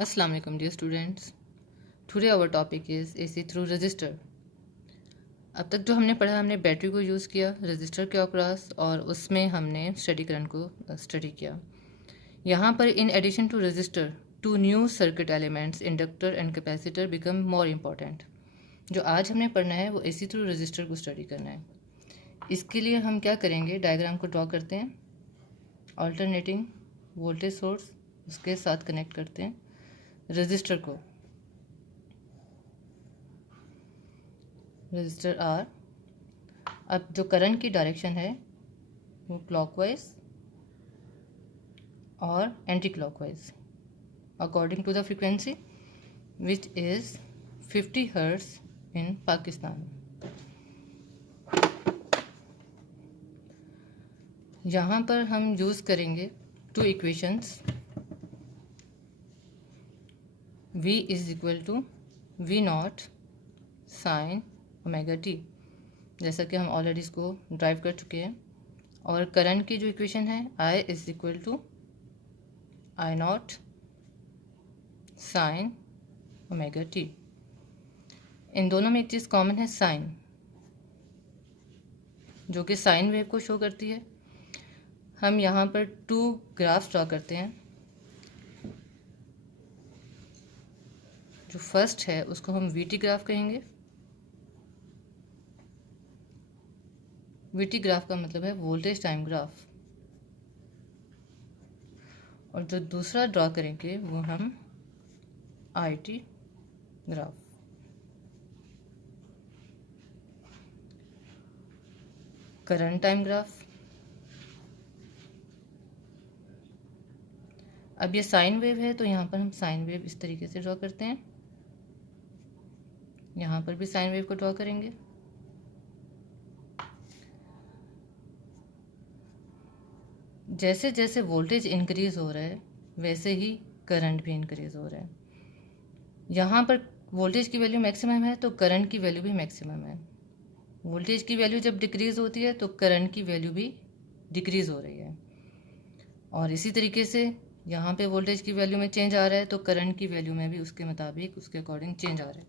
Assalamu alaikum dear students. Today our topic is AC through resistor. अब तक जो हमने पढ़ा, हमने बैटरी को यूज़ किया रजिस्टर के अक्रॉस और उसमें हमने स्टडी करंट को स्टडी किया. यहाँ पर in addition to register two new circuit elements inductor and capacitor become more important. जो आज हमने पढ़ना है वो AC थ्रू रजिस्टर को स्टडी करना है. इसके लिए हम क्या करेंगे, डायग्राम को ड्रॉ करते हैं. ऑल्टरनेटिंग वोल्टेज सोर्स उसके साथ कनेक्ट करते हैं रजिस्टर को. Register R. अब जो करंट की डायरेक्शन है वो क्लॉकवाइज और anti clockwise according to the frequency which is 50 hertz in Pakistan. यहाँ पर हम यूज़ करेंगे two equations. V is equal to V not sine omega T, जैसा कि हम ऑलरेडी इसको ड्राइव कर चुके हैं. और करंट की जो इक्वेशन है I is equal to I not sine omega T. इन दोनों में एक चीज़ कॉमन है, साइन, जो कि साइन वेव को शो करती है. हम यहाँ पर टू ग्राफ्स ड्रॉ करते हैं. जो फर्स्ट है उसको हम VT ग्राफ कहेंगे. VT ग्राफ का मतलब है वोल्टेज टाइम ग्राफ. और जो दूसरा ड्रॉ करेंगे वो हम IT graph. Current time graph. अब ये साइन वेव है तो यहाँ पर हम साइन वेव इस तरीके से ड्रॉ करते हैं. यहाँ पर भी साइन वेव को ड्रॉ करेंगे. जैसे जैसे वोल्टेज इंक्रीज हो रहा है वैसे ही करंट भी इंक्रीज हो रहा है. यहाँ पर वोल्टेज की वैल्यू मैक्सिमम है तो करंट की वैल्यू भी मैक्सिमम है. वोल्टेज की वैल्यू जब डिक्रीज होती है तो करंट की वैल्यू भी डिक्रीज हो रही है. और इसी तरीके से यहाँ पे वोल्टेज की वैल्यू में चेंज आ रहा है तो करंट की वैल्यू में भी उसके मुताबिक उसके अकॉर्डिंग चेंज आ रहा है.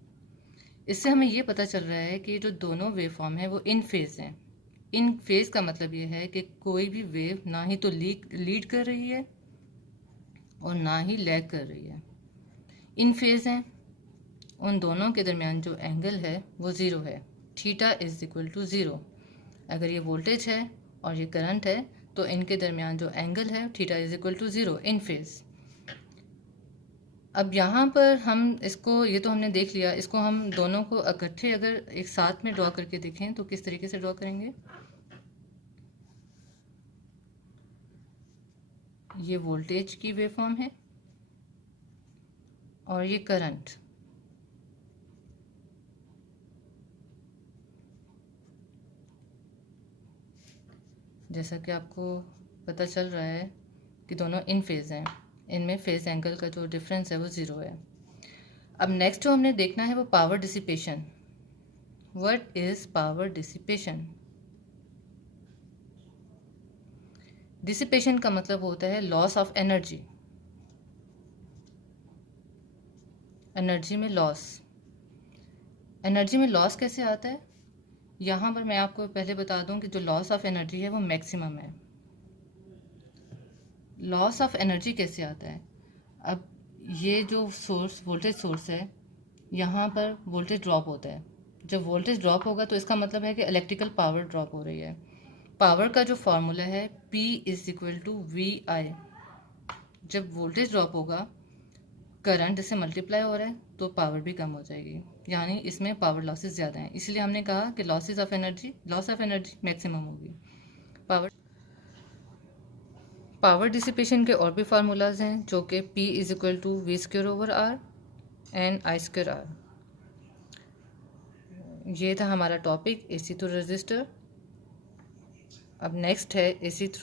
इससे हमें ये पता चल रहा है कि जो दोनों वेव फॉर्म है वो इन फेज हैं. इन फेज का मतलब ये है कि कोई भी वेव ना ही तो लीड कर रही है और ना ही लैग कर रही है. इन फेज हैं. उन दोनों के दरमियान जो एंगल है वो ज़ीरो है. Theta is equal to zero. अगर ये वोल्टेज है और ये करंट है तो इनके दरमियान जो एंगल है theta is equal to zero in phase. अब यहाँ पर हम इसको, ये तो हमने देख लिया, इसको हम दोनों को इकट्ठे अगर एक साथ में ड्रॉ करके देखें तो किस तरीके से ड्रॉ करेंगे. ये वोल्टेज की वेवफॉर्म है और ये करंट. जैसा कि आपको पता चल रहा है कि दोनों इन फेज हैं. इनमें फेज एंगल का जो डिफरेंस है वो ज़ीरो है. अब नेक्स्ट जो हमने देखना है वो power dissipation. What is power dissipation? Dissipation का मतलब होता है लॉस ऑफ एनर्जी. एनर्जी में लॉस. एनर्जी में लॉस कैसे आता है? यहाँ पर मैं आपको पहले बता दूं कि जो लॉस ऑफ एनर्जी है वो मैक्सिमम है. लॉस ऑफ एनर्जी कैसे आता है? अब ये जो सोर्स, वोल्टेज सोर्स है, यहाँ पर वोल्टेज ड्रॉप होता है. जब वोल्टेज ड्रॉप होगा तो इसका मतलब है कि इलेक्ट्रिकल पावर ड्रॉप हो रही है. पावर का जो फार्मूला है P is equal to VI. जब वोल्टेज ड्रॉप होगा, करंट इससे मल्टीप्लाई हो रहा है तो पावर भी कम हो जाएगी, यानी इसमें पावर लॉसेस ज़्यादा हैं. इसलिए हमने कहा कि लॉस ऑफ एनर्जी मैक्सिमम होगी. पावर डिसिपेशन के और भी फार्मूलाज हैं जो कि P is equal to V square over R and I square R. ये था हमारा टॉपिक AC थ्रू रजिस्टर. अब नेक्स्ट है AC थ्रू